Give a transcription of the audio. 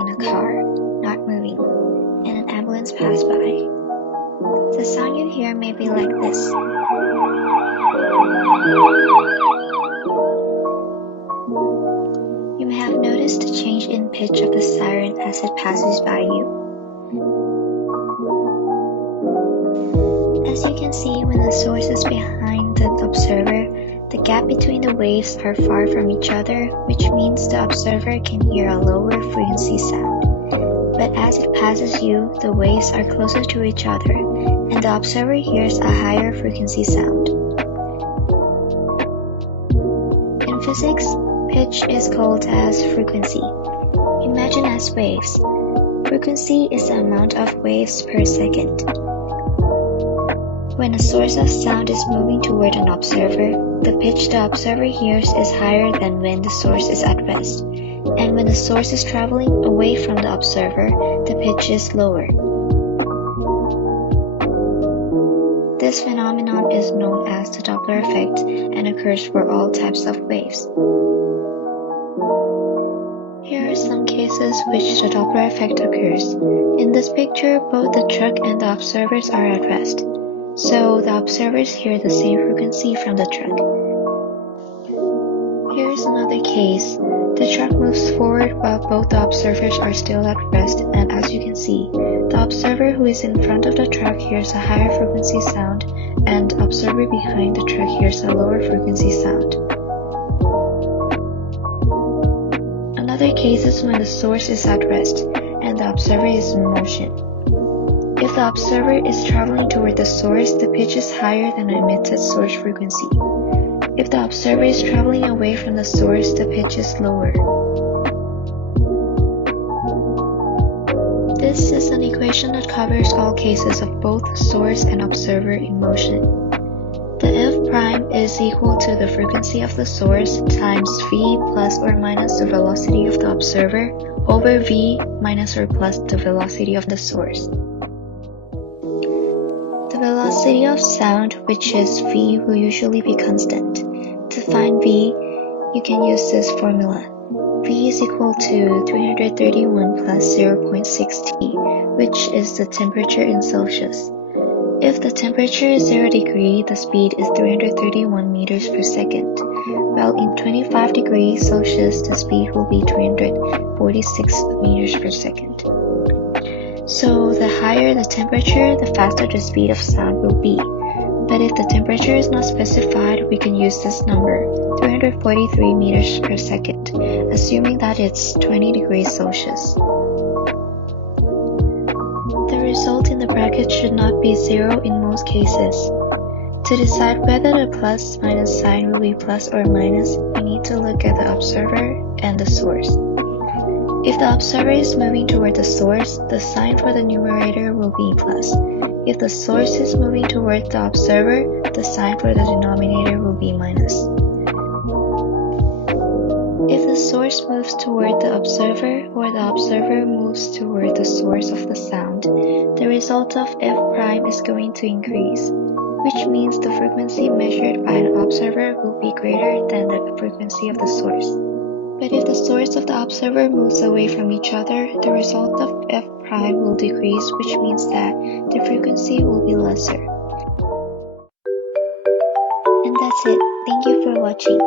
in a car, not moving, and an ambulance passed by. The sound you hear may be like this. You may have noticed the change in pitch of the siren as it passes by you. As you can see, when the source is behind the observer, the gap between the waves are far from each other, which means the observer can hear a lower frequency sound. But as it passes you, the waves are closer to each other, and the observer hears a higher frequency sound. In physics, pitch is called as frequency. Imagine as waves. Frequency is the amount of waves per second. When a source of sound is moving toward an observer, the pitch the observer hears is higher than when the source is at rest, and when the source is traveling away from the observer, the pitch is lower. This phenomenon is known as the Doppler Effect and occurs for all types of waves. Here are some cases which the Doppler Effect occurs. In this picture, both the truck and the observers are at rest, so the observers hear the same frequency from the truck. Here's another case. The truck moves forward while both the observers are still at rest, and as you can see, the observer who is in front of the truck hears a higher frequency sound, and the observer behind the truck hears a lower frequency sound. Another case is when the source is at rest, and the observer is in motion. If the observer is traveling toward the source, the pitch is higher than the emitted source frequency. If the observer is traveling away from the source, the pitch is lower. This is an equation that covers all cases of both source and observer in motion. The f prime is equal to the frequency of the source times v plus or minus the velocity of the observer over v minus or plus the velocity of the source. The velocity of sound, which is v, will usually be constant. To find v, you can use this formula. V is equal to 331 plus 0.6 T, which is the temperature in Celsius. If the temperature is 0 degree, the speed is 331 meters per second, while in 25 degrees Celsius, the speed will be 346 meters per second. So the higher the temperature, the faster the speed of sound will be. But if the temperature is not specified, we can use this number, 343 meters per second, assuming that it's 20 degrees Celsius. The result in the bracket should not be 0 in most cases. To decide whether the plus-minus sign will be plus or minus, we need to look at the observer and the source. If the observer is moving toward the source, the sign for the numerator will be plus. If the source is moving toward the observer, the sign for the denominator will be minus. If the source moves toward the observer or the observer moves toward the source of the sound, the result of f prime is going to increase, which means the frequency measured by the observer will be greater than the frequency of the source. But if the source of the observer moves away from each other, the result of f prime will decrease, which means that the frequency will be lesser. And that's it. Thank you for watching.